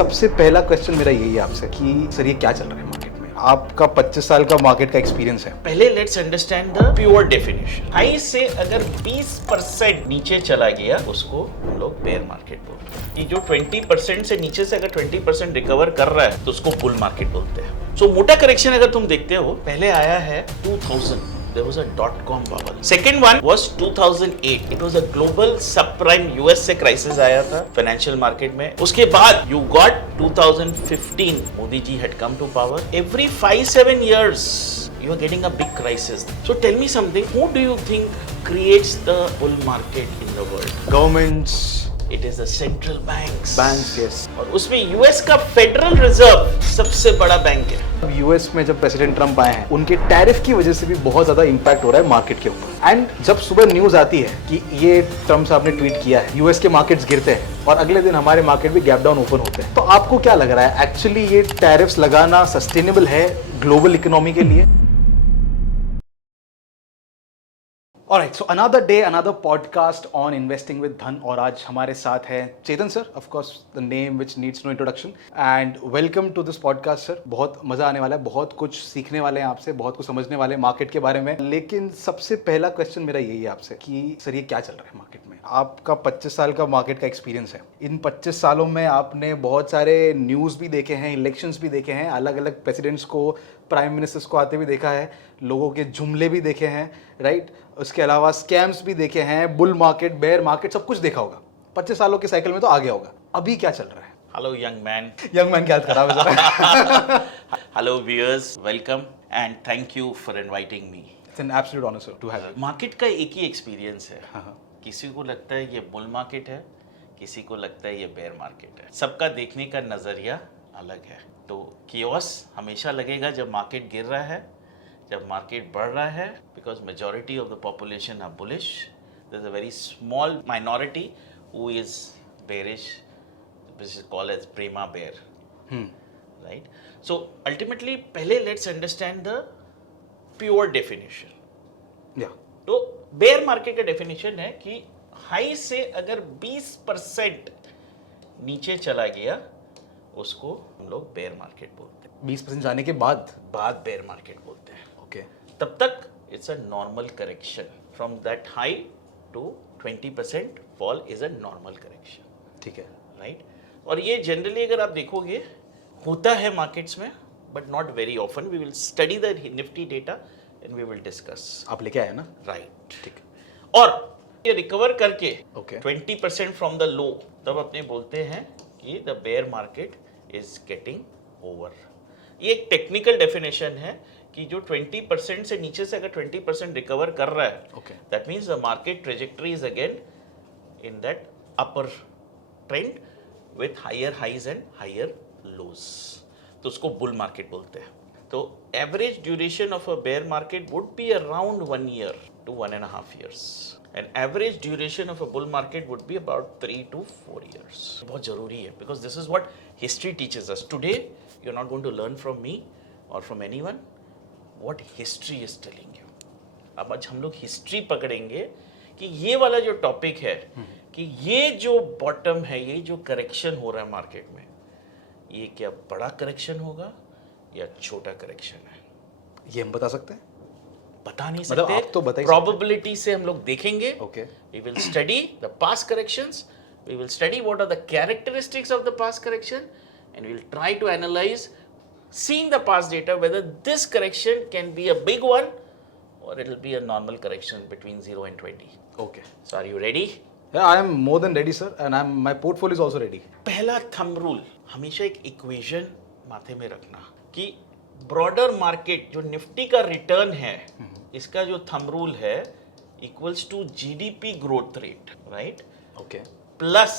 सबसे पहला क्वेश्चन मेरा यही है आपसे कि सर ये क्या चल रहा है मार्केट में? आपका 25 साल का मार्केट का एक्सपीरियंस है। पहले let's understand the pure definition. High से अगर 20% नीचे चला गया उसको हम लोग बेयर मार्केट बोलते हैं। कि जो 20% से नीचे से अगर 20% रिकवर कर रहा है तो उसको बुल मार्केट बोलते हैं। सो मोटा करेक्शन अगर तुम देखते हो, पहले आया है 2000, there was a dot-com bubble. Second one was 2008. It was a global subprime US से crisis आया था financial market में. उसके बाद you got 2015. Modi ji had come to power. Every 5-7 years you are getting a big crisis. So tell me something. Who do you think creates the bull market in the world? Governments, It is the central banks. Banks, yes. और उसमें US का federal reserve सबसे बड़ा bank है। अब US में जब president Trump आए हैं, उनके टैरिफ की वजह से भी बहुत ज्यादा इंपैक्ट हो रहा है मार्केट के ऊपर। एंड जब सुबह न्यूज आती है कि ये ट्रम्प साहब ने ट्वीट किया है, यूएस के मार्केट्स गिरते हैं और अगले दिन हमारे मार्केट भी गैप डाउन ओपन होते हैं। तो आपको क्या लग रहा है, एक्चुअली ये टैरिफ्स लगाना सस्टेनेबल है ग्लोबल इकोनॉमी के लिए? Alright, so another day, another podcast on investing with धन, और आज हमारे साथ है चेतन sir, of course the name which needs no introduction, and welcome to this podcast sir। बहुत मजा आने वाला है, बहुत कुछ सीखने वाले हैं आपसे, बहुत कुछ समझने वाले हैं मार्केट के बारे में। लेकिन सबसे पहला क्वेश्चन मेरा यही है आपसे कि सर ये क्या चल रहा है मार्केट में? आपका 25 साल का मार्केट का एक्सपीरियंस है। इन 25 सालों में आपने बहुत सारे न्यूज़ भी देखे हैं, इलेक्शंस भी देखे हैं, अलग अलग प्रेसिडेंट्स को, प्राइम मिनिस्टर्स को आते भी देखा है, लोगों के जुमले भी देखे हैं, राइट? उसके अलावा स्कैम्स भी देखे हैं, बुल मार्केट, बेयर मार्केट, सब कुछ देखा होगा। 25 सालों के साइकिल में तो आ गया होगा। अभी क्या चल रहा है? Hello young man. Young man क्या खराब है sir? Hello viewers, welcome and thank you for inviting me. It's an absolute honour sir to have you. Market का एक ही एक्सपीरियंस है। किसी को लगता है ये बुल मार्केट है, किसी को लगता है ये बेयर मार्केट है। सबका देखने का नजरिया अलग है। तो कियोस हमेशा लगेगा जब मार्केट गिर रहा है, जब मार्केट बढ़ रहा है, because majority of the population are bullish, there is a very small minority who is bearish, which is called as prima bear, right? So ultimately पहले let's understand the pure definition. Yeah. तो bear market का definition है कि high से अगर 20% नीचे चला गया उसको हम लोग bear market बोलते हैं। 20% जाने के बाद bear market बोलते हैं। ओके। तब तक it's a normal correction. From that high to 20% fall is a normal correction. ठीक है, राइट? और ये जनरली अगर आप देखोगे होता है मार्केट्स में, but not very often. We will study the Nifty data and we will discuss. आप लेके आए ना? राइट, ठीक। और ये रिकवर करके Okay. 20% फ्रॉम द लो, तब अपने बोलते हैं कि the bear market is getting over. ये एक टेक्निकल डेफिनेशन है कि जो 20% से नीचे से अगर 20% रिकवर कर रहा है, Okay. That means the market trajectory is again in that upper trend with higher highs and higher lows, तो उसको बुल मार्केट बोलते हैं। तो average duration of a bear market would be around 1 year to 1.5 years, and average duration of a bull market would be about 3 to 4 years। बहुत जरूरी है, because this is what history teaches us. Today you're not going to learn from me or from anyone what history is telling you। अब आज हम लोग history पकड़ेंगे कि ये वाला जो टॉपिक है कि ये जो बॉटम है, ये जो करेक्शन हो रहा है मार्केट में, ये क्या बड़ा करेक्शन होगा या छोटा करेक्शन है, ये हम बता सकते हैं? बता नहीं मतलब सकते। आप तो बता ही प्रोबेबिलिटी से हम लोग देखेंगे। Okay. We will study the past corrections, we will study what are the characteristics of the past correction, and we will try to analyse, seeing the past data, whether this correction can be a big one or it will be a normal correction between 0 and 20. Okay. So are you ready? Yeah, I am more than ready sir, and my portfolio is also ready. पहला thumb rule, हमेशा एक equation माथे में रखना कि broader market जो Nifty का return है, इसका जो थंब रूल है equals to GDP growth rate, right? Okay. Plus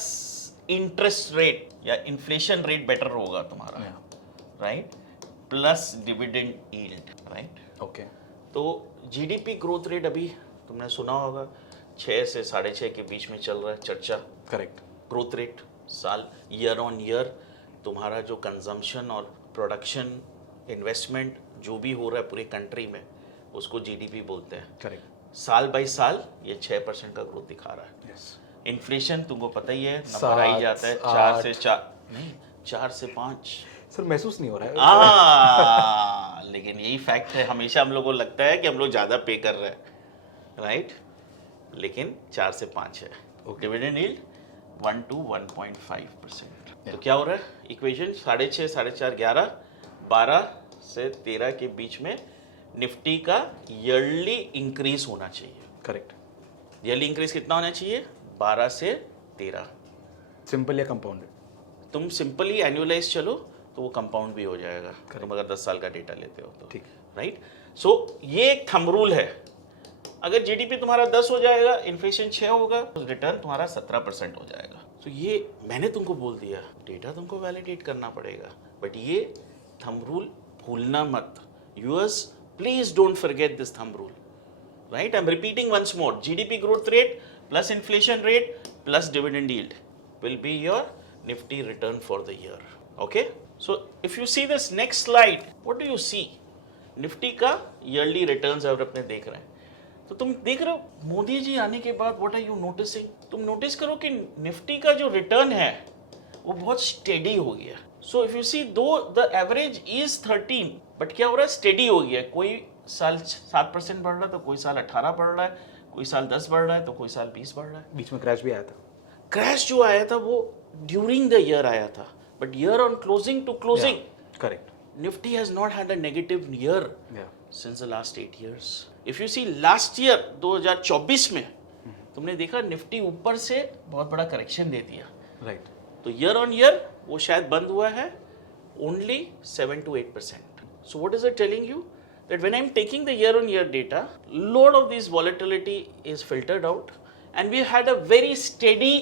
interest rate या इन्फ्लेशन रेट बेटर होगा तुम्हारा, right? Plus dividend yield, right? Okay. तो जीडीपी ग्रोथ रेट अभी तुमने सुना होगा 6 से 6.5 के बीच में चल रहा है चर्चा। Correct. ग्रोथ रेट साल ईयर ऑन ईयर तुम्हारा जो कंजम्पशन और प्रोडक्शन इन्वेस्टमेंट जो भी हो रहा है पूरी कंट्री में, उसको जीडीपी बोलते हैं। Correct. साल बाई साल ये 6% का ग्रोथ दिखा रहा है। Yes. इन्फ्लेशन तुमको पता ही है, नंबर आ ही जाता है 4 से 4 नहीं 4 से 5। सर महसूस नहीं हो रहा है। लेकिन यही फैक्ट है, हमेशा हम लोग को लगता है कि हम लोग ज़्यादा पे कर रहे हैं, राइट? लेकिन 4 से 5 है। Dividend yield 1 to 1.5%। तो क्या हो रहा है? इक्वेशन 6.5, 4.5, 11, 12 से 13 के बीच में निफ्टी का ईयरली इंक्रीज होना चाहिए। करेक्ट। ईयरली इंक्रीज कितना होना चाहिए? 12 से 13। सिंपल या कंपाउंडेड? तुम सिंपली एनुअलाइज चलो तो वो कंपाउंड भी हो जाएगा, तुम अगर 10 साल का डेटा लेते हो तो। ठीक। राइट? सो ये एक थंब रूल है। अगर जीडीपी तुम्हारा 10 हो जाएगा, इन्फ्लेशन 6 होगा, तो रिटर्न तुम्हारा 17% हो जाएगा। तो ये मैंने तुमको बोल दिया, डेटा तुमको वैलिडेट करना पड़ेगा, बट ये थंब रूल भूलना मत। Yours, please don't forget this thumb rule. Right? I'm repeating once more. GDP growth rate plus inflation rate plus dividend yield will be your Nifty return for the year. Okay? So if you see this next slide, what do you see? Nifty का yearly returns अगर अपने देख रहे हैं, तो तुम देख रहे हो मोदी जी आने के बाद what are you noticing? तुम नोटिस करो कि निफ्टी का जो रिटर्न है वो बहुत स्टेडी हो गया। So if you see, though the average is 13, but क्या हो रहा है? स्टेडी हो गया। कोई साल 7% बढ़ रहा है तो कोई साल 18 बढ़ रहा है, कोई साल 10 बढ़ रहा है तो कोई साल 20 बढ़ रहा है। बीच में क्रैश भी आया था। क्रैश जो आया था वो ड्यूरिंग द ईयर आया था, but year on closing to closing correct. Nifty has not had a negative year since the last 8 years। If you see last year 2024 में तुमने देखा निफ्टी ऊपर से बहुत बड़ा करेक्शन दे दिया, राइट। तो ईयर ऑन ईयर वो शायद बंद हुआ है only 7 to 8%। So what is it telling you? That when I'm taking the year on year data, lot of this volatility is filtered out, and we had a very steady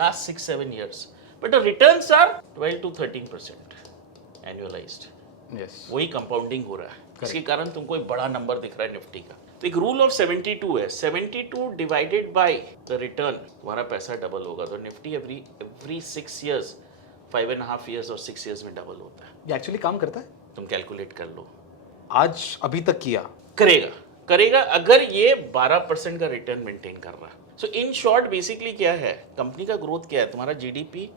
last 6-7 years, but the returns are 12 to 13% annualized। Yes। वही compounding हो रहा है, इसके कारण तुमको एक बड़ा number दिख रहा है निफ्टी का। तो एक रूल ऑफ 72 है, 72 डिवाइडेड बाय द रिटर्न, तुम्हारा पैसा डबल होगा। तो निफ्टी एवरी 6 years, 5.5 years और 6 years में डबल होता है। ये एक्चुअली काम करता है? तुम कैलकुलेट कर लो। आज अभी तक किया? करेगा अगर ये 12% का रिटर्न मेंटेन कर रहा है। सो इन शॉर्ट बेसिकली क्या है, कंपनी का ग्रोथ क्या है? तुम्हारा जीडीपी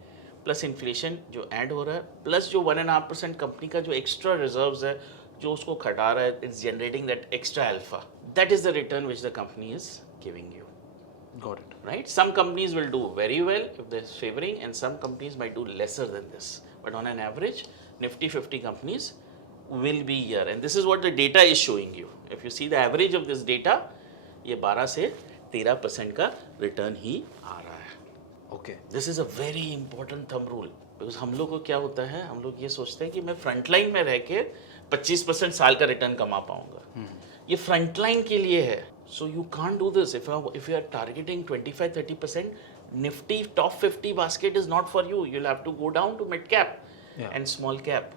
प्लस इन्फ्लेशन जो ऐड हो रहा है, प्लस जो 1.5% कंपनी का जो एक्स्ट्रा रिजर्व्स है जो उसको खटा रहा है, it's generating that extra alpha, that is the return which the company is giving you. Got it. Right? Some companies will do very well if they're favoring, and some companies might do lesser than this. But on an average, Nifty 50 companies will be here, and this is what the data is showing you. If you see the average of this data, ये 12 से 13% का return ही आ रहा है। Okay. This is a very important thumb rule, because हम लोग को क्या होता है, हम लोग ये सोचते हैं कि मैं फ्रंट लाइन में रह के 25% साल का रिटर्न कमा पाऊंगा। ये फ्रंट लाइन के लिए है। So you can't do this if you are targeting 25-30%. Nifty top 50 basket is not for you. You'll have to go down to mid cap and small cap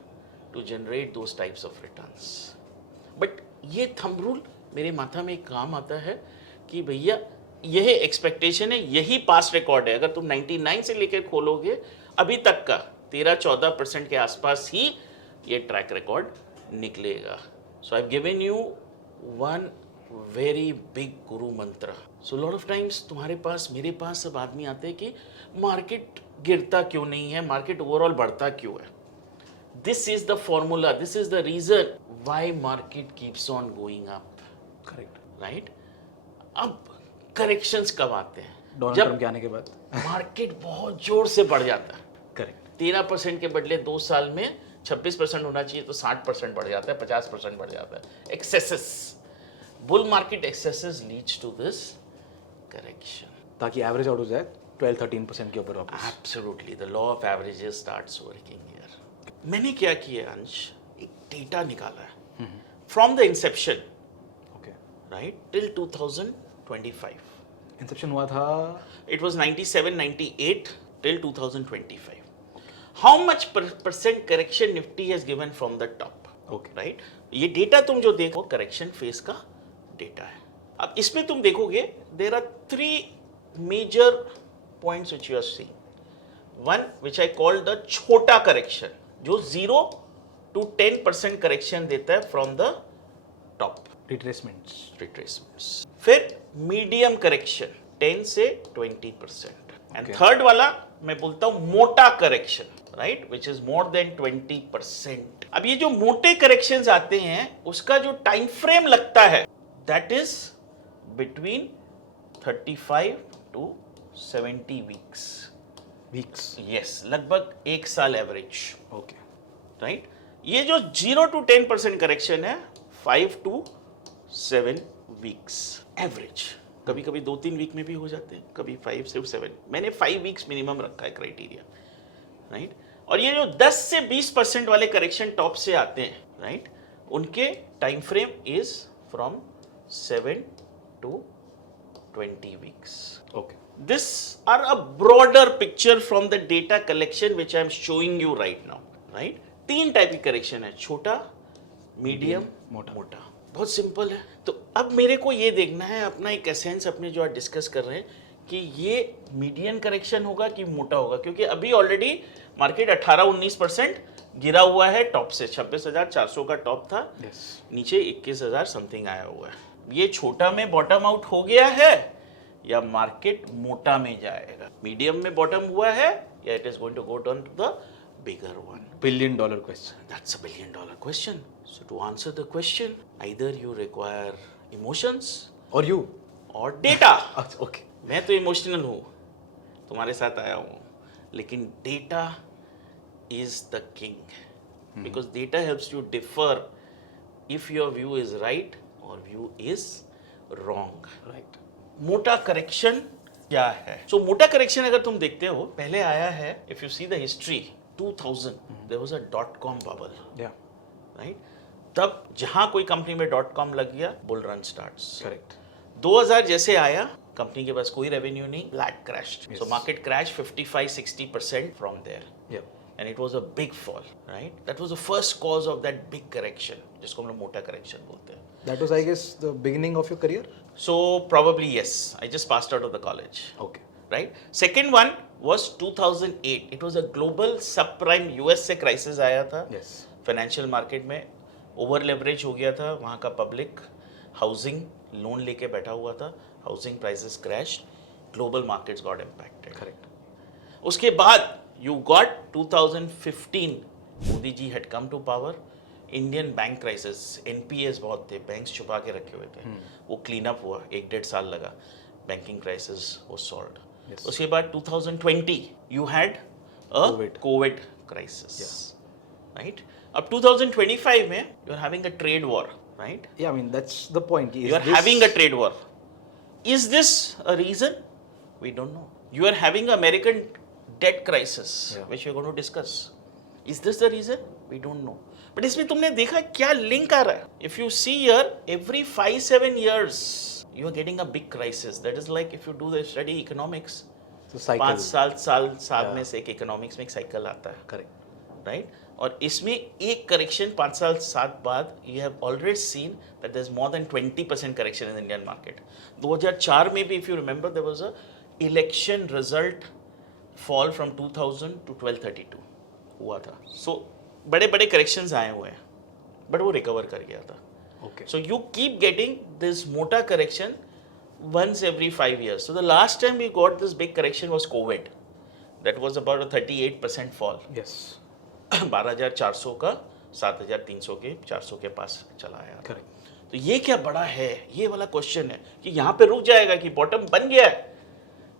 to generate those types of returns. But ये thumb rule मेरे माथा में काम आता है कि भैया यही एक्सपेक्टेशन है, यही पास्ट रिकॉर्ड है। अगर तुम 99 से लेकर खोलोगे अभी तक का 13-14% के आसपास ही ये ट्रैक रिकॉर्ड निकलेगा। So I've given you one very big गुरु मंत्र। सो लॉट ऑफ टाइम्स तुम्हारे पास, मेरे पास सब आदमी आते हैं कि मार्केट गिरता क्यों नहीं है, मार्केट ओवरऑल बढ़ता क्यों है। This is the formula, this is the reason why market keeps on going up. Correct. Right? अब करेक्शंस कब आते हैं? डोनाल्ड ट्रंप के आने के बाद मार्केट बहुत जोर से बढ़ जाता है। करेक्ट। 13% के बदले 2 साल में 26% होना चाहिए तो 60% बढ़ जाता है, 50% बढ़ जाता है। Excesses, bull market excesses leads to this correction, ताकि एवरेज आउट हो जाए 12-13% के ऊपर वापस। Absolutely, the law of averages starts working here. मैंने क्या किया अंश, एक डेटा निकाला है from the inception, okay, right, till 2025। Inception हुआ था, it was 97-98 till 2025। How much percent correction Nifty has given from the top? Okay, right. ये data तुम जो देखो करेक्शन फेज का डेटा है। अब इसमें तुम देखोगे there are 3 major points which you are seeing. One which I call the छोटा करेक्शन, जो 0 to 10% करेक्शन देता है फ्रॉम द टॉप, रिट्रेसमेंट्स। फिर मीडियम करेक्शन 10 से 20%, एंड Okay. थर्ड वाला मैं बोलता हूं मोटा correction right, which is more than 20%। अब ये जो मोटे करेक्शंस आते हैं उसका जो टाइम फ्रेम लगता है that is between 35 to 70 weeks. Yes, लगभग एक साल एवरेज, ओके। राइट। ये जो 0 to 10% करेक्शन है 5 to 7 वीक्स एवरेज। कभी कभी 2-3 वीक में भी हो जाते हैं, कभी 5 से 7। मैंने 5 वीक्स मिनिमम रखा है क्राइटेरिया, राइट। और ये जो 10 से 20% वाले करेक्शन टॉप से आते हैं, राइट, उनके time frame is from 7 to 20 weeks. Okay. This are a broader picture from the data collection which I am showing you right now, right? 3 type की करेक्शन है, छोटा, मीडियम, मोटा। बहुत सिंपल है। तो अब मेरे को ये देखना है अपना एक एसेंस अपने जो आज डिस्कस कर रहे हैं कि ये मीडियन करेक्शन होगा कि मोटा होगा, क्योंकि अभी ऑलरेडी मार्केट 18-19% गिरा हुआ है टॉप से। 26,400 का टॉप था, नीचे 21,000 समथिंग आया हुआ है। ये छोटा में बॉटम आउट हो गया है या मार्केट मोटा में जाएगा? मीडियम में बॉटम हुआ है या it is going to go down to the bigger one? $1 billion question. That's a $1 billion question. So to answer the question, either you require emotions और you? or data. ओके। मैं तो emotional हूँ, तुम्हारे साथ आया हूँ, लेकिन data is the king, because data helps you differ if your view is right और व्यू इज रॉन्ग, राइट। मोटा करेक्शन क्या है? सो मोटा करेक्शन अगर तुम देखते हो, पहले आया है, if you see the history, 2000 there was a .com bubble, right. तब जहां कोई कंपनी में .com लग गया, बुल रन स्टार्ट्स, करेक्ट। 2000 जैसे आया, कंपनी के पास कोई रेवेन्यू नहीं, flat crashed. So market crash 55-60% from there, and it was a big fall, right? That was the first cause of that big correction, जिसको हम लोग मोटा correction बोलते हैं। That was, I guess, the beginning of your career? So probably yes, I just passed out of the college. Okay. Right? Second one was 2008. It was a global subprime US से crisis आया था। Yes. Financial market में over leverage हो गया था, वहाँ का public housing loan लेके बैठा हुआ था, housing prices crashed, global markets got impacted. Correct. उसके बाद you got 2015, Modi ji had come to power, Indian bank crisis, NPS बहुत थे, बैंक्स छुपा के रखे हुए थे, वो क्लीन अप हुआ, 1-1.5 साल लगा, बैंकिंग क्राइसिस वाज सॉल्व्ड। उसके बाद 2020 you had a Covid crisis, right. अब 2025 में you are having a trade war, right? Yeah, I mean that's the point. You are having a trade war. Is this a reason? We don't know. You are having an American debt crisis, which we are going to discuss. Is this the reason? We don't know. But इसमें तुमने देखा क्या link आ रहा है? If you see here, every 5-7 years, you are getting a big crisis. That is like if you do the study economics. So cycle. 5 साल में से एक इकोनॉमिक्स में एक साइकिल आता है, Correct. राइट? और इसमें एक करेक्शन 5 साल बाद you have already seen that there is more than 20% correction in the Indian market. 2004 में भी if you remember there was a election result fall from 2000 to 1232 हुआ था. So बड़े बड़े करेक्शंस आए हुए हैं, बट वो रिकवर कर गया था. Okay. So you keep getting this मोटा correction once every 5 years. So the last time we got this big correction was COVID. That was about a 38% fall. Yes. 12,400 का 7,300 के 400 के पास चला आया. Correct. तो ये क्या बड़ा है, ये वाला क्वेश्चन है कि यहाँ पे रुक जाएगा कि बॉटम बन गया है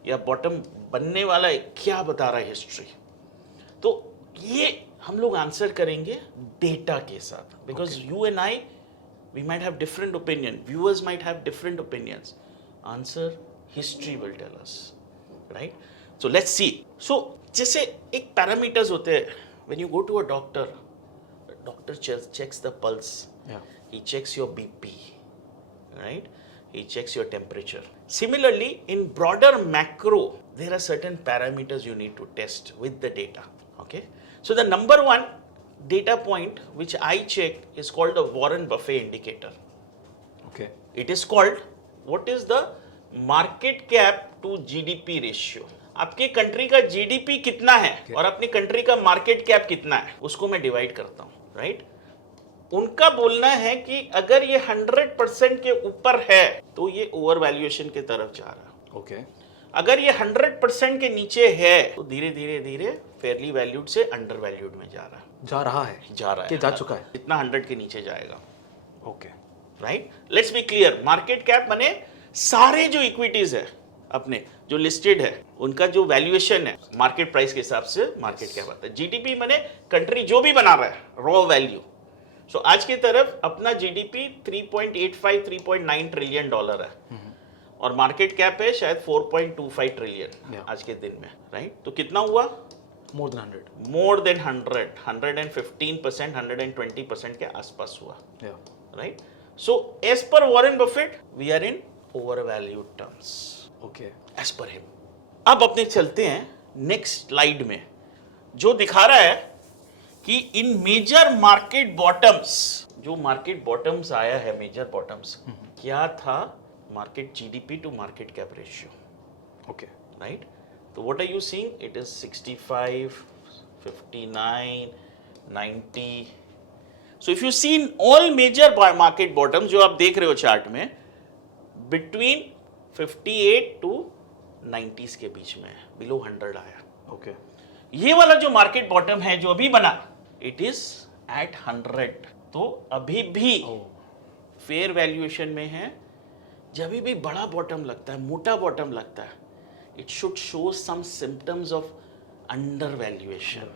या बॉटम बनने वाला है, क्या बता रहा है हिस्ट्री. तो ये हम लोग आंसर करेंगे डेटा के साथ, because you and I we might have different opinion, viewers might have different opinions. Answer history will tell us, right? So let's see. So जैसे एक पैरामीटर्स होते हैं, when you go to a doctor, doctor checks the pulse, he checks your BP, right? He checks your temperature. Similarly, in broader macro, there are certain parameters you need to test with the data, okay? So the number one data point which I checked is called the Warren Buffett indicator. Okay. It is called, what is the market cap to GDP ratio? आपके country का GDP कितना है और अपनी country का market cap कितना है, उसको मैं डिवाइड करता हूँ, राइट? उनका बोलना है कि अगर ये 100% के ऊपर है तो ये ओवर वैल्यूएशन की तरफ जा रहा है. Okay. अगर ये 100% के नीचे है तो धीरे धीरे धीरे फेयरली वैल्यूड से अंडर वैल्यूड में जा रहा है कि जा चुका है। इतना 100 के नीचे जाएगा। Okay, right, let's be clear, market cap माने सारे जो इक्विटीज है अपने जो लिस्टेड है उनका जो वैल्यूएशन है मार्केट प्राइस के हिसाब से मार्केट कैप आता है। जीडीपी माने कंट्री जो भी बना रहा है रॉ वैल्यू। सो आज की तरफ अपना जीडीपी 3.85 3.9 ट्रिलियन डॉलर है और मार्केट कैप है शायद 4.25 ट्रिलियन आज के दिन में। राइट, तो कितना हुआ? मोर देन 100, मोर देन 100, 115%, 120% के आसपास हुआ। Right, so as per Warren Buffett we are in overvalued terms. Okay, as per him. अब अपने चलते हैं नेक्स्ट स्लाइड में जो दिखा रहा है कि इन मेजर मार्केट बॉटम्स, जो मार्केट बॉटम्स आया है मेजर बॉटम्स, क्या था? Market GDP to market cap ratio. Okay, right, तो what are you seeing? It is 65, 59, 90। So if you see in all major market bottoms जो आप देख रहे हो चार्ट में, बिटवीन 58 टू 90s के बीच में, बिलो 100 आया। ओके, ये वाला जो मार्केट बॉटम है जो अभी बना, इट इज एट 100, तो अभी भी फेयर वैल्यूएशन में है। जब भी बड़ा बॉटम लगता है, मोटा बॉटम लगता है, it should show some symptoms of undervaluation,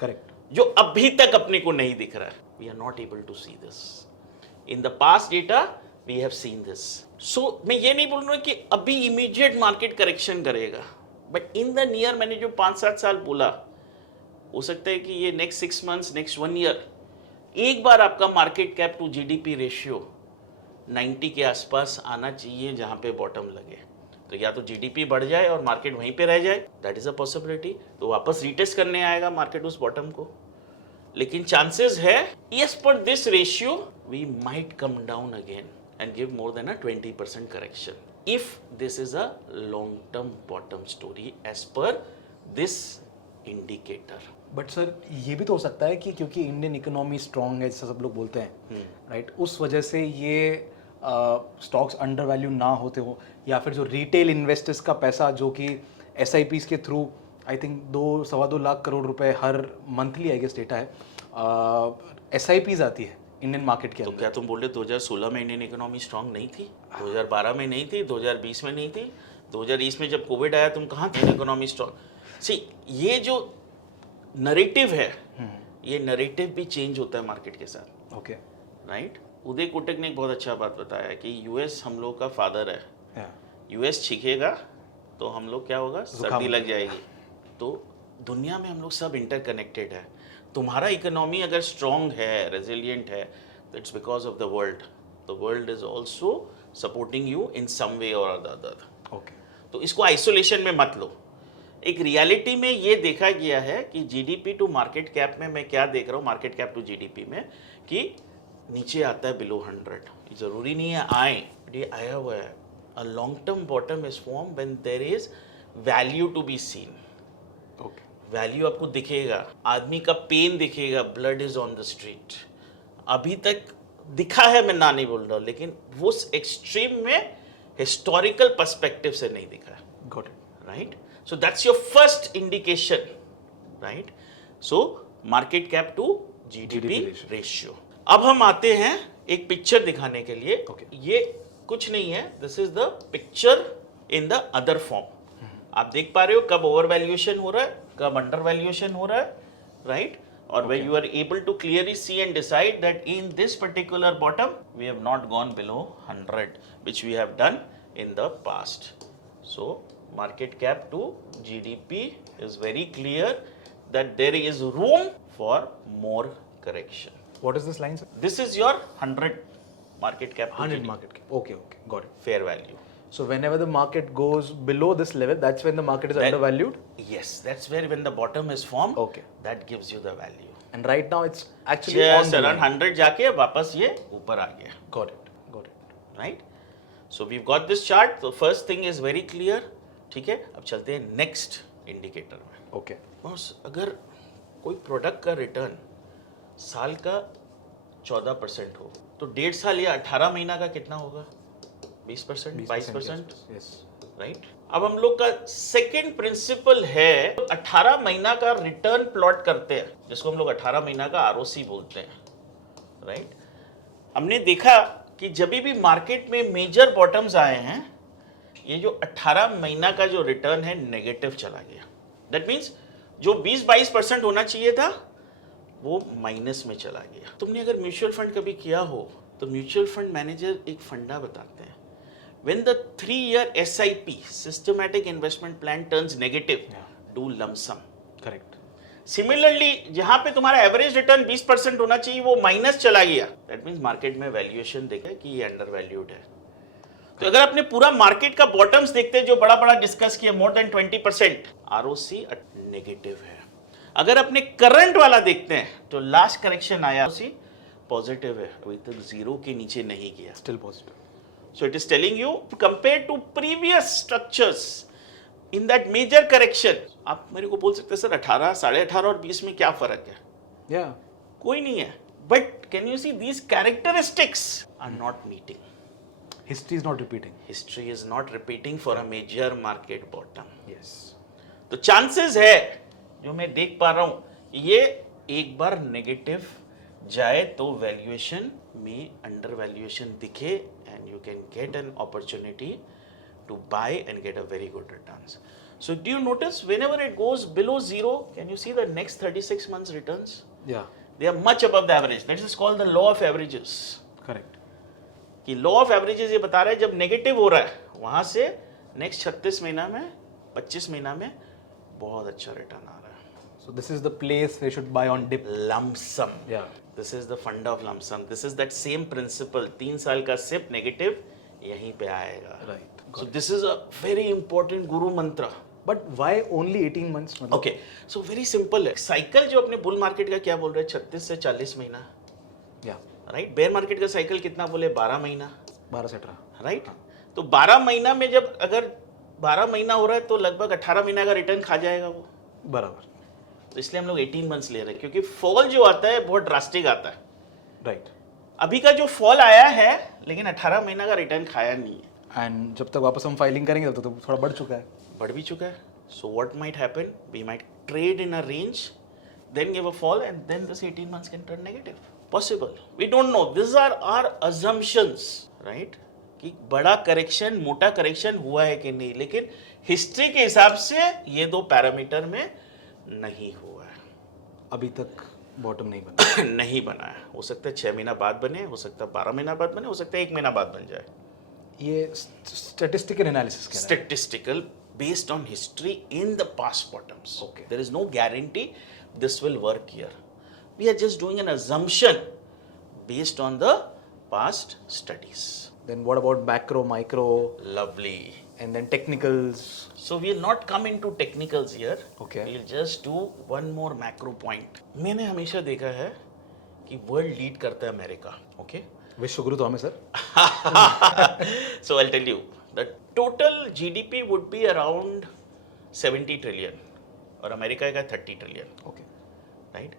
correct, जो अभी तक अपने को नहीं दिख रहा है। We are not able to see this in the past data, we have seen this. So मैं ये नहीं बोल रहा कि अभी इमीडिएट मार्केट करेक्शन करेगा, बट इन द नियर, मैंने जो 5-7 साल बोला, हो सकता है कि ये नेक्स्ट 6 मंथ्स, नेक्स्ट 1 ईयर एक बार आपका market cap to GDP ratio 90 के आसपास आना चाहिए जहां पे बॉटम लगे। तो या तो जीडीपी बढ़ जाए और मार्केट वहीं पे रह जाए, दैट इज अ पॉसिबिलिटी, तो वापस रीटेस्ट करने आएगा मार्केट उस बॉटम को। लेकिन चांसेस है as per this ratio we might come down again and give more than a 20% correction if this is a long term bottom story as per this indicator. But sir ये भी तो हो सकता है कि क्योंकि इंडियन इकोनॉमी स्ट्रांग है जैसा सब लोग बोलते हैं, राइट, उस वजह से ये स्टॉक्स अंडर वैल्यू ना होते हो, या फिर जो रिटेल इन्वेस्टर्स का पैसा जो कि SIPs के through I think 2-2.25 lakh crore रुपए हर मंथली आई गेस डेटा है, SIPs आती है इंडियन मार्केट के तो अंदर। क्या तुम बोल रहे 2016 में इंडियन इकोनॉमी स्ट्रांग नहीं थी? 2012 में नहीं थी? 2020 में नहीं थी? 2020 में जब कोविड आया तुम कहाँ थे? Economy strong. सी, ये जो नरेटिव है, ये नरेटिव भी चेंज होता है मार्केट के साथ। ओके, राइट, उदय कोटक ने एक बहुत अच्छा बात बताया कि यूएस हम लोग का फादर है। यूएस छिकेगा तो हम लोग क्या होगा? सर्दी लग जाएगी। तो दुनिया में हम लोग सब इंटरकनेक्टेड है। तुम्हारा इकोनॉमी अगर स्ट्रॉन्ग है, रेजिलिएंट है, तो it's because of the world. The world is also supporting you in some way और द अदर। ओके, तो इसको आइसोलेशन में मत लो। एक रियलिटी में ये देखा गया है कि जीडीपी टू मार्केट कैप में मैं क्या देख रहा हूँ, मार्केट कैप टू जीडीपी में, कि नीचे आता है बिलो 100। जरूरी नहीं है आए, ये आया हुआ है। A long term bottom is form when there is value to be seen. Okay, value आपको दिखेगा, आदमी का पेन दिखेगा, blood is on the street. अभी तक दिखा है, मैं ना नहीं बोल रहा हूँ, लेकिन वो एक्सट्रीम में हिस्टोरिकल पर्सपेक्टिव से नहीं दिखा है। Got it, right, so that's your first indication. Right, so market cap to GDP ratio. अब हम आते हैं एक पिक्चर दिखाने के लिए। Okay. ये कुछ नहीं है, this is the picture in the other form. आप देख पा रहे हो कब ओवर वैल्यूएशन हो रहा है, कब अंडर वैल्यूएशन हो रहा है, राइट? और when you are able to clearly see and decide that in this particular bottom we have not gone below 100, which we have done in the past. So market cap to GDP is very clear that there is room for more correction. What is this line, sir? This is your 100 market cap to 100 GDP, market cap. Okay, okay, got it. fair value. So whenever the market goes below this level, that's when the market is undervalued. Yes, that's where when the bottom is formed, Okay. that gives you the value. And right now it's actually on Just the around line. 100 जाके वापस ये ऊपर आ गया, Got it, got it. right? So we've got this chart. So first thing is very clear. ठीक है, अब चलते हैं नेक्स्ट इंडिकेटर में। Okay. बस अगर कोई प्रोडक्ट का रिटर्न साल का 14% हो तो 1.5 साल या 18 महीना का कितना होगा? 20%, 22%? Yes. राइट। अब हम लोग का सेकंड प्रिंसिपल है 18 महीना का रिटर्न प्लॉट करते हैं, जिसको हम लोग 18 महीना का आरओसी बोलते हैं, राइट। हमने देखा कि जब भी मार्केट में मेजर बॉटम्स आए हैं, ये जो 18 महीना का जो रिटर्न है नेगेटिव चला गया। दैट मीन्स जो 20-22% होना चाहिए था वो माइनस में चला गया। तुमने अगर म्यूचुअल फंड कभी किया हो तो म्यूचुअल फंड मैनेजर एक फंडा बताते हैं, when the 3-year SIP systematic investment plan turns negative, do lump sum. Correct. Similarly जहां पे तुम्हारा एवरेज रिटर्न 20% होना चाहिए वो माइनस चला गया, दैट मीन्स मार्केट में वैल्यूएशन देखे कि ये अंडर वैल्यूड है। तो अगर अपने पूरा मार्केट का बॉटम्स देखते हैं जो बड़ा बड़ा डिस्कस किया, मोर देन 20%, आरओसी नेगेटिव है। अगर अपने करंट वाला देखते हैं तो लास्ट करेक्शन आया आरओसी पॉजिटिव है, अभी तक जीरो के नीचे नहीं गया, still positive. So it is telling you compared to previous structures in that major correction, आप मेरे को बोल सकते हैं सर 18, 18.5 और 20 में क्या फर्क है? या कोई नहीं है, but can you see these characteristics are not meeting. History is not repeating. History is not repeating for a major market bottom. Yes. तो चांसेस है जो मैं देख पा रहा हूं ये एक बार नेगेटिव जाए तो वैल्यूएशन में अंडर वैल्यूएशन दिखे and you can get an opportunity to buy and get a very good returns. So do you notice whenever it goes below zero, can you see the next 36 months returns, या they are much above the average. That is called the law of averages. Correct. कि law of averages ये बता रहा है जब negative हो रहा है वहां से नेक्स्ट 36 महीना में 25 महीना में बहुत अच्छा रिटर्न आ रहा है। So this is the place we should buy on dip. Lump sum, या this is the fund of lump sum, this is that same principle. 3 साल का सिप नेगेटिव यहीं पे आएगा, right. So this is a very important guru mantra. But why only 18 months? Okay, so very simple है। Cycle जो अपने bull market का क्या बोल रहे हैं, 36 से 40 महीना, या राइट। बेयर मार्केट का साइकिल कितना बोले, 12 महीना, 12 से 18, राइट। तो 12 महीना में जब अगर 12 महीना हो रहा है तो लगभग 18 महीना का रिटर्न खा जाएगा वो, बराबर। तो इसलिए हम लोग 18 मंथ्स ले रहे हैं, क्योंकि फॉल जो आता है बहुत ड्रास्टिक आता है। राइट। अभी का जो फॉल आया है लेकिन 18 महीना का रिटर्न खाया नहीं है, एंड जब तक वापस हम फाइलिंग करेंगे तब तो थोड़ा बढ़ चुका है। बढ़ भी चुका है। So what might happen, we might trade in a range, then give a fall and then this 18 months can turn negative, possible, we don't know, this are our assumptions, right. कि बड़ा करेक्शन, मोटा correction हुआ है कि नहीं, लेकिन history के हिसाब से ये दो पैरामीटर में नहीं हुआ है, अभी तक बॉटम नहीं बना। नहीं बना है। हो सकता है 6 महीना बाद बने, हो सकता है 12 महीना बाद बने, हो सकता है 1 महीना बाद बन जाए। ये स्टैटिस्टिकल एनालिसिस कह रहा है। Statistical based on history in the past bottoms. Okay. There is no guarantee this will work here. We are just doing an assumption based on the past studies. Then what about macro, micro, Lovely. and then technicals? So we will not come into technicals here. Okay. We will just do one more macro point. मैंने हमेशा देखा है कि world lead करता है America, okay? विश्व गुरु तो हमें sir. So I'll tell you, the total GDP would be around 70 trillion और अमेरिका का 30 ट्रिलियन, ओके। राइट।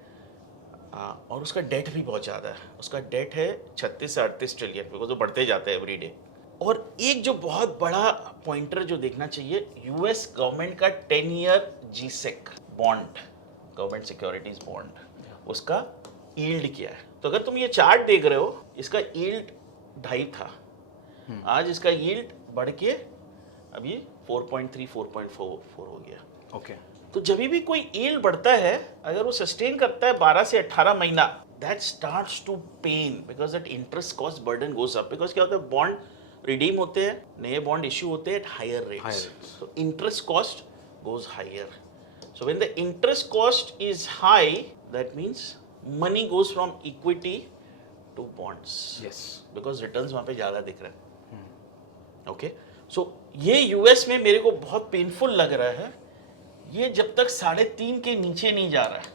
और उसका डेट भी बहुत ज़्यादा है, उसका डेट है 36 से 38 ट्रिलियन, बिकॉज वो बढ़ते जाते हैं एवरी डे। और एक जो बहुत बड़ा पॉइंटर जो देखना चाहिए, यूएस गवर्नमेंट का 10 year G-sec bond, government securities bond, उसका यील्ड क्या है। तो अगर तुम ये चार्ट देख रहे हो, इसका यील्ड 2.5 था, आज इसका यील्ड बढ़ के अभी 4.3 4.4 हो गया, ओके। तो जब भी कोई यील्ड बढ़ता है, अगर वो सस्टेन करता है 12 से 18 महीना, that starts to pain because that interest cost burden goes up. Because क्या होता है, बॉन्ड रिडीम होते हैं, नए बॉन्ड इश्यू होते हैं एट हायर रेट्स, तो interest cost goes higher. So when the interest cost is high, that means money goes from equity to bonds, yes, because returns वहां पे ज्यादा दिख रहे हैं, ओके। सो ये यूएस में मेरे को बहुत पेनफुल लग रहा है, ये जब तक 3.5 के नीचे नहीं जा रहा है,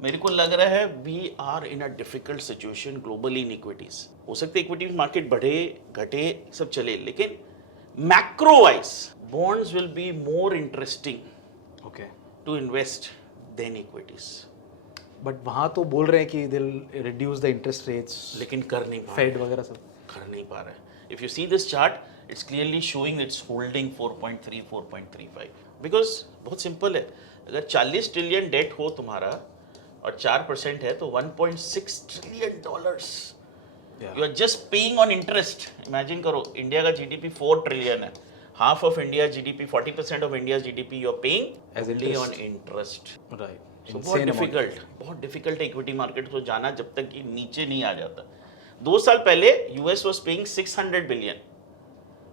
मेरे को लग रहा है we are in a difficult situation globally in equities. हो सकता है इक्विटी मार्केट बढ़े घटे सब चले, लेकिन macro wise bonds will be more interesting okay. To invest than equities. But वहाँ तो बोल रहे हैं कि they will reduce the interest rates, लेकिन कर नहीं पा फेड वगैरह सब। कर नहीं पा रहे। If you see this chart, It's clearly showing it's holding 4.3, 4.35. Because बहुत सिंपल है, अगर 40 ट्रिलियन डेट हो तुम्हारा और 4% है तो 1.6 trillion dollars you are just paying on interest. Imagine करो, इंडिया का जीडीपी 4 ट्रिलियन है, half of India GDP, 40% of India GDP you are paying only on interest. Right. So, बहुत डिफिकल्ट है इक्विटी मार्केट को जाना जब तक कि नीचे नहीं आ जाता. 2 साल पहले US was paying 600 billion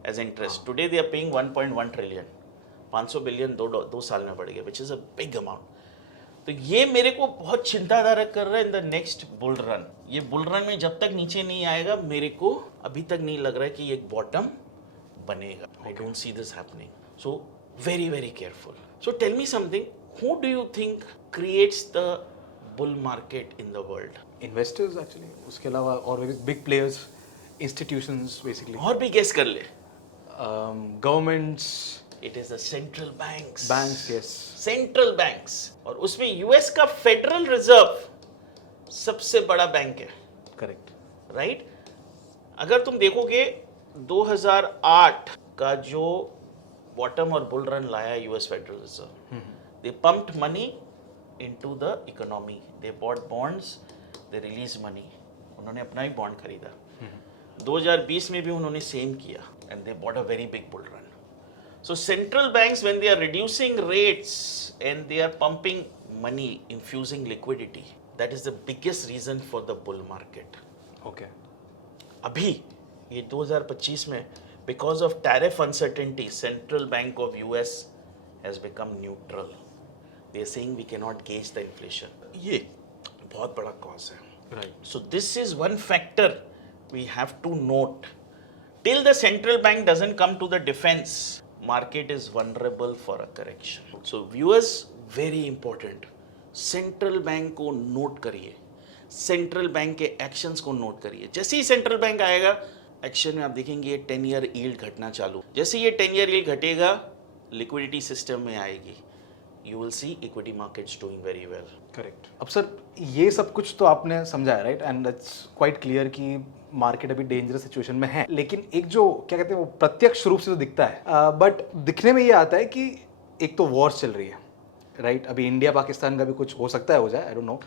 as interest. Today they are paying 1.1 trillion. 500 billion 2 साल में बढ़ गया, which is a big amount. तो ये मेरे को बहुत चिंताधारक कर रहा है in the next bull run. ये बुल रन में जब तक नीचे नहीं आएगा, मेरे को अभी तक नहीं लग रहा है कि एक बॉटम बनेगा. I don't see this happening. So very very careful. So tell me something, who do you think creates the bull market in the world? Investors actually. उसके अलावा और big players, institutions basically. और भी guess कर ले. Governments. It is the central banks. Banks, yes. Central banks. और उसमें US का फेडरल रिजर्व सबसे बड़ा बैंक है. Correct. Right? अगर तुम देखोगे 2008 का जो बॉटम और बुल रन लाया US federal reserve, they pumped money into the economy. They bought bonds, they released money. उन्होंने अपना ही बॉन्ड खरीदा. 2020 में भी उन्होंने सेम किया and they bought a very big bull run. So central banks, when they are reducing rates and they are pumping money, infusing liquidity, that is the biggest reason for the bull market. Okay. अभी ये 2025 में because of tariff uncertainty, Central Bank of US has become neutral. They are saying we cannot gauge the inflation. ये बहुत बड़ा cause है. Right. So this is one factor we have to note. Till the central bank doesn't come to the defense, market is vulnerable for a correction. So viewers, very important. Central bank को note करिए. Central bank के actions को note करिए. जैसे ही central bank आएगा, action में आप देखेंगे ये 10 ईयर यील्ड घटना चालू. जैसे ये 10 ईयर यील्ड घटेगा, लिक्विडिटी सिस्टम में आएगी. You will see equity markets doing very well. Correct. अब सर ये सब कुछ तो आपने समझाया, right, and it's quite clear कि मार्केट अभी डेंजरस सिचुएशन में है. लेकिन एक जो क्या कहते हैं वो प्रत्यक्ष रूप से तो दिखता है, बट दिखने में ये आता है कि एक तो वॉर चल रही है, राइट. अभी इंडिया पाकिस्तान का भी कुछ हो सकता है, हो जाए, आई डोंट नो.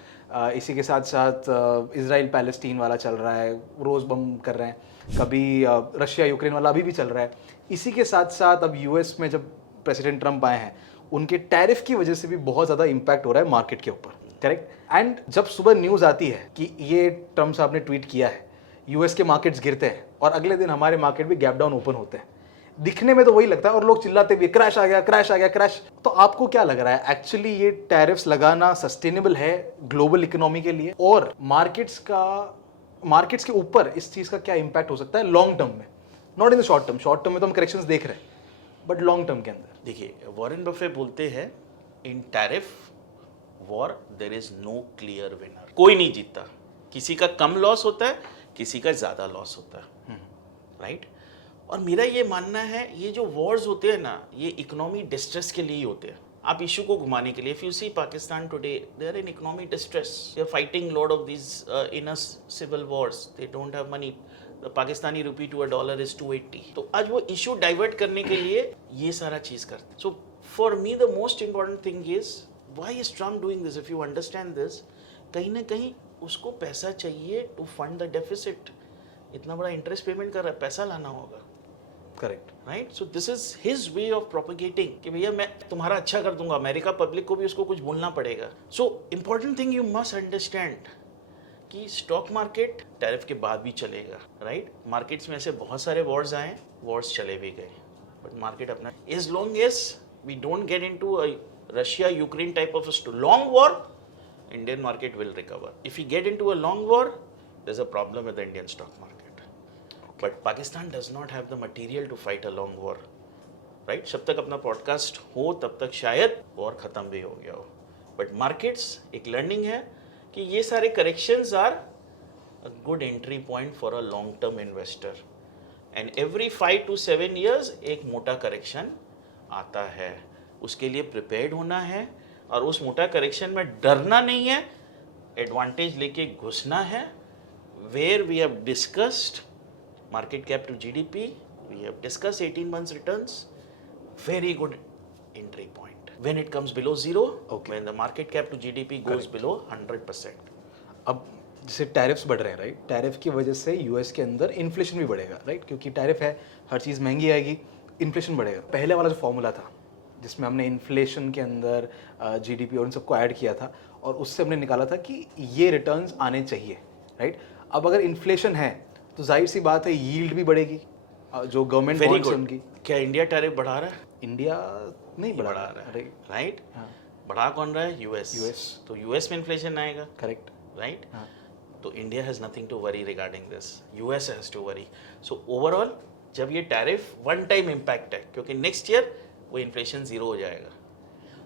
इसी के साथ साथ इजराइल पैलेस्टीन वाला चल रहा है, रोज़ बम कर रहे हैं. कभी रशिया यूक्रेन वाला अभी भी चल रहा है. इसी के साथ साथ अब यूएस में जब प्रेसिडेंट ट्रंप आए हैं, उनके टैरिफ की वजह से भी बहुत ज़्यादा इम्पैक्ट हो रहा है मार्केट के ऊपर. करेक्ट. एंड जब सुबह न्यूज़ आती है कि ये ट्रंप साहब ने ट्वीट किया है, यूएस के मार्केट्स गिरते हैं और अगले दिन हमारे मार्केट भी गैप डाउन ओपन होते हैं. दिखने में तो वही लगता है और लोग चिल्लाते भी क्रैश आ गया, क्रैश आ गया, क्रैश. तो आपको क्या लग रहा है, एक्चुअली ये टैरिफ्स लगाना सस्टेनेबल है ग्लोबल इकोनॉमी के लिए, और मार्केट्स के ऊपर इस चीज़ का क्या इम्पैक्ट हो सकता है लॉन्ग टर्म में, not in the short term. Short term में तो हम करेक्शंस देख रहे हैं, बट लॉन्ग टर्म के अंदर. देखिए, वॉरेन बफे बोलते हैं in tariff war there is no clear winner. कोई नहीं जीतता. किसी का कम लॉस होता है, किसी का ज़्यादा लॉस होता है, राइट. और मेरा ये मानना है, ये जो वॉर्स होते हैं ना, ये इकोनॉमी डिस्ट्रेस के लिए ही होते हैं. आप इशू को घुमाने के लिए. If you see Pakistan today, they are in economic distress. They are fighting lot of this in civil wars. They don't have money. The Pakistani rupee to a dollar is 280. तो आज वो इशू डाइवर्ट करने के लिए ये सारा चीज़ करते हैं. So for me the most important thing is why is Trump doing this. If you understand this, कहीं ना कहीं उसको पैसा चाहिए टू फंड द डेफिसिट. इतना बड़ा इंटरेस्ट पेमेंट कर रहा है, पैसा लाना होगा. Correct. Right. So this is his way of propagating कि भैया मैं तुम्हारा अच्छा कर दूंगा. अमेरिका पब्लिक को भी उसको कुछ बोलना पड़ेगा. So important thing you must understand कि स्टॉक मार्केट टैरिफ के बाद भी चलेगा, राइट. मार्केट्स में ऐसे बहुत सारे वॉर्स आए, वॉर्स चले भी गए, बट मार्केट अपना, as long as we don't get into a Russia Ukraine type of long war, Indian market will recover. If we get into a long war, there's a problem with the Indian stock market. Okay. But Pakistan does not have the material to fight a long war, right? जब तक अपना podcast हो तब तक शायद war खत्म भी हो गया हो. बट मार्केट्स एक लर्निंग है कि ये सारे corrections are a good entry point for a long term investor. And every 5 to 7 years एक मोटा करेक्शन आता है. उसके लिए प्रिपेयर्ड होना है और उस मोटा करेक्शन में डरना नहीं है, एडवांटेज लेके घुसना है. Where we have discussed market cap to GDP, we have discussed 18 months returns, very good entry point. When it comes below zero, Okay. when the market cap to GDP goes below 100%. अब जैसे tariffs बढ़ रहे हैं, right, tariff की वजह से US के अंदर इन्फ्लेशन भी बढ़ेगा, राइट, क्योंकि टैरिफ है, हर चीज़ महंगी आएगी, इन्फ्लेशन बढ़ेगा. पहले वाला जो फॉर्मूला था जिसमें हमने इन्फ्लेशन के अंदर जीडीपी और इन सबको ऐड किया था और उससे हमने निकाला था कि ये रिटर्न्स आने चाहिए, राइट. अब अगर इन्फ्लेशन है तो जाहिर सी बात है यील्ड भी बढ़ेगी, जो गवर्नमेंट Very बॉन्ड्स हैं good. उनकी. क्या इंडिया टैरिफ बढ़ा रहा है? इंडिया नहीं बढ़ा बढ़ा रहा है, राइट. राइट? हाँ, बढ़ा कौन रहा है? यूएस. US. तो यूएस में इन्फ्लेशन आएगा, करेक्ट. राइट? हाँ, तो India has nothing to worry regarding this, US has to worry. So overall जब ये टैरिफ वन टाइम इम्पैक्ट है, क्योंकि नेक्स्ट ईयर वो इन्फ्लेशन जीरो हो जाएगा.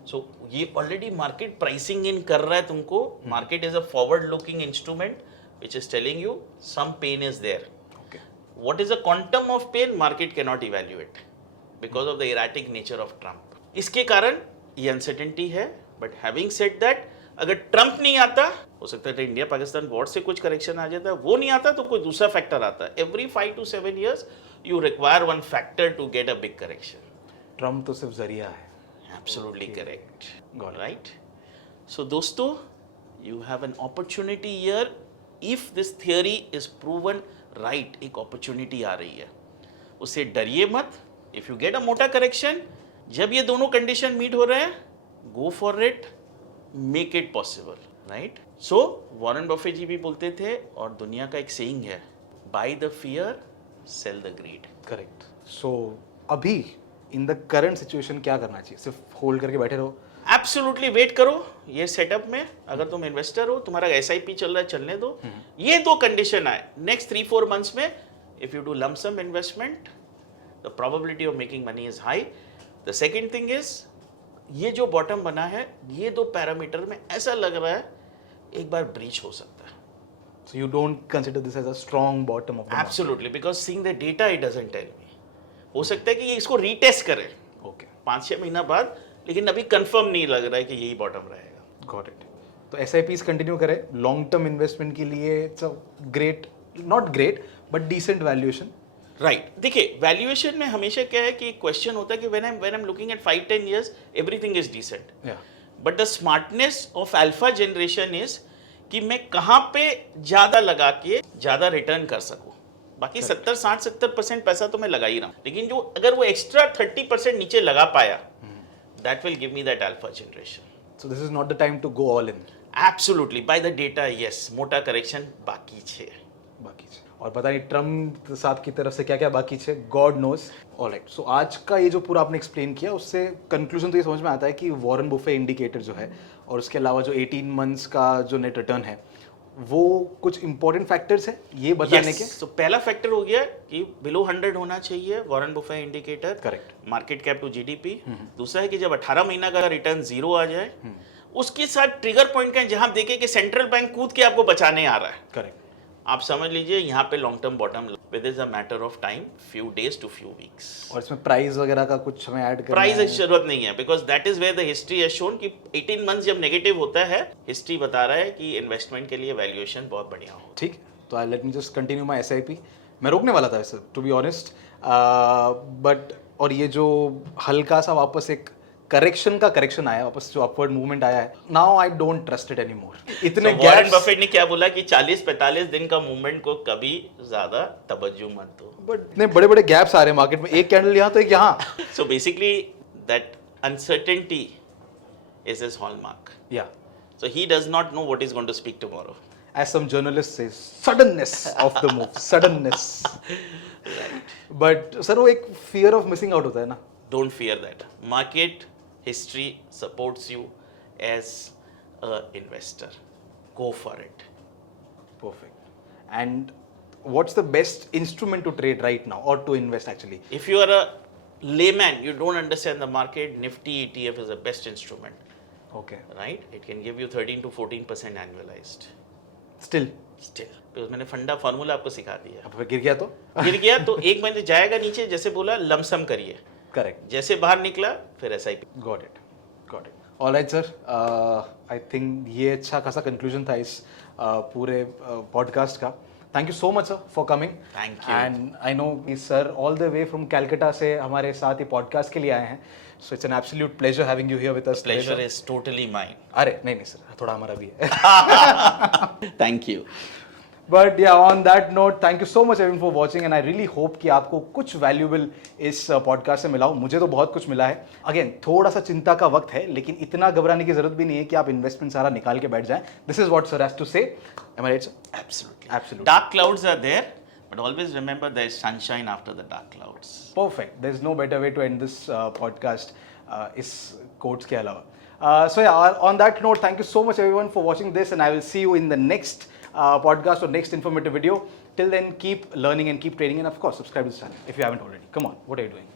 सो ये ऑलरेडी मार्केट प्राइसिंग इन कर रहा है तुमको. Market is a forward looking instrument which is telling you some pain is there. Okay. What is the quantum of pain? Market cannot evaluate because of the erratic nature of Trump. इसके कारण ये uncertainty है. But having said that, अगर Trump नहीं आता, हो सकता है इंडिया पाकिस्तान वॉर से कुछ करेक्शन आ जाता है. वो नहीं आता तो कोई दूसरा फैक्टर आता है. Every 5 to 7 years you require one factor to get a big correction. Trump तो सिर्फ जरिया है. Absolutely correct. Got it. Right? So दोस्तों, you have an opportunity here. If this theory is proven right, एक opportunity आ रही है, उससे डरिए मत. If you get a मोटा correction, जब ये दोनों condition meet हो रहे हैं, go for it, make it possible, right? So Warren Buffett ji भी बोलते थे और दुनिया का एक saying है, buy the fear, sell the greed. Correct. So अभी इन द करंट सिचुएशन क्या करना चाहिए? सिर्फ होल्ड करके बैठे रहो? एब्सोल्युटली वेट करो. ये सेटअप में अगर तुम इन्वेस्टर हो, तुम्हारा एसआईपी चल रहा है, चलने दो. ये दो कंडीशन आए नेक्स्ट 3-4 मंथ्स में. If you do lump sum investment, the probability of making money is high. The second thing is, ये जो बॉटम बना है, ये दो पैरामीटर में ऐसा लग रहा है एक बार ब्रीच हो सकता है. So you don't consider this as a strong bottom of the absolutely, because seeing the data it doesn't tell me. हो सकता है कि ये इसको रीटेस्ट करे ओके. 5-6 महीना बाद, लेकिन अभी कंफर्म नहीं लग रहा है कि यही बॉटम रहेगा. Got it. तो एसआईपीज कंटिन्यू करें लॉन्ग टर्म इन्वेस्टमेंट के लिए. It's a great, not great but decent valuation. Right. देखिए, वैल्यूएशन में हमेशा क्या है कि क्वेश्चन होता है कि when I am looking at 5-10 years everything is decent. या but the smartness of alpha generation is कि मैं कहाँ पे ज्यादा लगा के ज्यादा रिटर्न कर सकूं. बाकी 70-60-70% पैसा तो मैं लगा ही रहा हूं, लेकिन जो अगर वो एक्स्ट्रा 30% नीचे लगा पाया, that will give me that alpha generation. So this is not the time to go all in. Absolutely, by the data yes, मोटा करेक्शन बाकी છે. बाकी छे. और पता नहीं ट्रम्प साहब की तरफ से क्या क्या बाकी है, गॉड नोज. ऑलराइट. सो आज का ये जो पूरा आपने एक्सप्लेन किया, उससे कंक्लूजन तो ये समझ में आता है कि वॉरेन बुफे इंडिकेटर जो है और उसके अलावा जो 18 मंथ्स का जो नेट रिटर्न है, वो कुछ इंपॉर्टेंट फैक्टर्स है ये बताने के. तो पहला फैक्टर हो गया कि बिलो 100 होना चाहिए Warren Buffett indicator. Correct. Market cap to GDP. दूसरा है कि जब 18 महीना का रिटर्न जीरो आ जाए, उसके साथ ट्रिगर पॉइंट का जहां देखे कि सेंट्रल बैंक कूद के आपको बचाने आ रहा है. करेक्ट. आप समझ लीजिए यहाँ पे long term bottom with is a matter of time, few days to few weeks. और इसमें प्राइस वगैरह का कुछ हमें ऐड करना प्राइस है? की जरूरत नहीं है, because that is where the history has shown कि 18 मंथ्स जब नेगेटिव होता है, हिस्ट्री बता रहा है कि इन्वेस्टमेंट के लिए वैल्यूएशन बहुत बढ़िया हो. ठीक. तो let me just continue my SIP. मैं रोकने वाला था वैसे, टू बी ऑनेस्ट, बट और ये जो हल्का सा वापस एक करेक्शन आया, वापस जो अपवर्ड मूवमेंट आया है, now I don't trust it anymore. इतने वॉरेन गैप्स. बफेट ने क्या बोला कि 40-45 दिन का मूवमेंट को कभी ज्यादा तवज्जो मत दो. बट इतने बड़े बड़े गैप्स आ रहे हैं मार्केट में, एक कैंडल यहाँ तो एक यहाँ. So basically that uncertainty is his hallmark. या So he does not know what is going to speak tomorrow. as some journalists say, suddenness of the move, suddenness. But sir वो एक fear of missing out होता है ना. Don't fear that. Market history supports you as a investor. Go for it. Perfect. And what's the best instrument to trade right now or to invest actually? If you are a layman, you don't understand the market, Nifty ETF is the best instrument, Okay. right? It can give you 13 to 14% annualized. Still. Still. Because मैंने फंडा formula आपको सिखा दिया. अब गिर गया तो? गिर गया तो एक महीने जाएगा नीचे, जैसे बोला लमसम करिए. Correct. जैसे बाहर निकला फिर SIP. Got it. Got it. All right sir. I think ये अच्छा खासा conclusion था इस पूरे पॉडकास्ट का. Thank you so much, sir, for coming. Thank you. And I know sir all the way from Calcutta से हमारे साथ ही podcast के लिए आए हैं. So it's an absolute pleasure having you here with us. Pleasure today, is totally mine. sir. अरे नहीं नहीं सर थोड़ा हमारा भी है. Thank you. But yeah, on that note, thank you so much everyone for watching and I really hope कि आपको कुछ valuable इस podcast से मिला हो. मुझे तो बहुत कुछ मिला है. Again, थोड़ा सा चिंता का वक्त है लेकिन इतना घबराने की जरूरत भी नहीं है कि आप investment सारा निकाल के बैठ जाएं. This is what sir has to say. Am I right, sir? Absolutely. Absolutely. Dark clouds are there, but always remember there is sunshine after the dark clouds. Perfect. There's no better way to end this podcast इस quotes के अलावा. So yeah, on that note, thank you so much everyone for watching this and I will see you in the next podcast or next informative video. Till then, keep learning and keep training and of course subscribe to this channel if you haven't already. Come on, what are you doing?